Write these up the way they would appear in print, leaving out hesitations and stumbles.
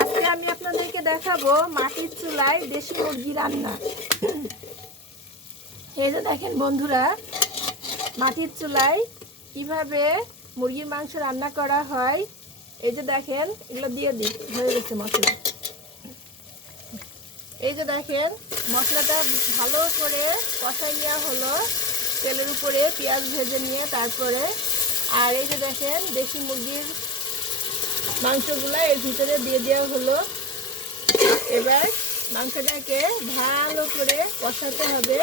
আজকে আমি আপনাদেরকে দেখাবো মাটির চুলায় দেশি মুরগি রান্না। এই যে দেখেন বন্ধুরা, মাটির চুলায় কিভাবে মুরগির মাংস রান্না করা হয়। এই যে দেখেন, এগুলো দিয়ে দিই, হয়ে গেছে মশলা। এই যে দেখেন, মশলাটা ভালো করে কষাই নেওয়া হলো তেলের উপরে, পেঁয়াজ ভেজে নিয়ে তারপরে। আর এই যে দেখেন, দেশি মুরগির মাংসগুলো এর ভিতরে দিয়ে দেওয়া হলো। এবার মাংসটাকে ভালো করে কষাতে হবে।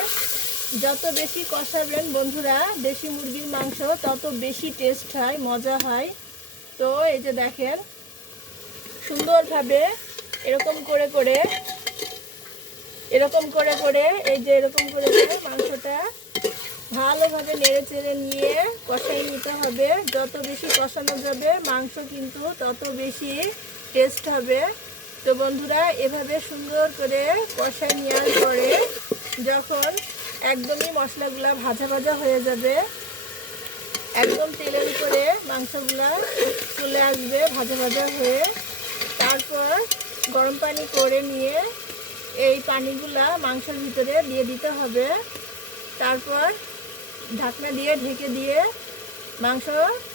যত বেশি কষাবেন বন্ধুরা দেশি মুরগির মাংস, তত বেশি টেস্ট হয়, মজা হয়। তো এই যে দেখেন, সুন্দরভাবে এরকম করে করে এই যে এরকম করে মাংসটা ভালোভাবে নেড়ে চেড়ে নিয়ে কষাই নিতে হবে। যত বেশি কষানো যাবে মাংস কিন্তু তত বেশি টেস্ট হবে। তো বন্ধুরা, এভাবে সুন্দর করে কষাই নেওয়ার পরে যখন একদমই মশলাগুলা ভাজা ভাজা হয়ে যাবে, একদম তেলের উপরে মাংসগুলা চলে আসবে ভাজা ভাজা হয়ে, তারপর গরম পানি করে নিয়ে এই পানিগুলা মাংসের ভিতরে দিয়ে দিতে হবে। তারপর ঢাকনা দিয়ে ঢেকে দিয়ে মাংস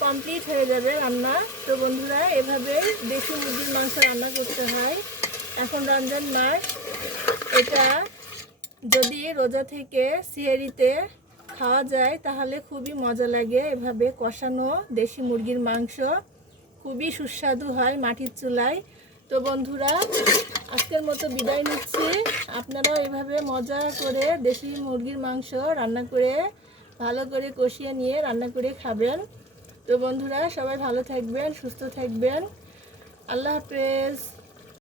কমপ্লিট হয়ে যাবে রান্না। তো বন্ধুরা, এভাবেই দেশি মুরগির মাংস রান্না করতে হয়। এখন রমজান মাস, এটা যদি রোজা থেকে সেহরিতে খাওয়া যায় তাহলে খুবই মজা লাগে। এভাবে কষানো দেশি মুরগির মাংস খুবই সুস্বাদু হয় মাটির চুলায়। তো বন্ধুরা, আজকের মতো বিদায় নিচ্ছি। আপনারাও এভাবে মজা করে দেশি মুরগির মাংস রান্না করে ভালো করে কষিয়ে নিয়ে রান্না করে খাবেন। তো বন্ধুরা, সবাই ভালো থাকবেন, সুস্থ থাকবেন। আল্লাহ হাফেজ।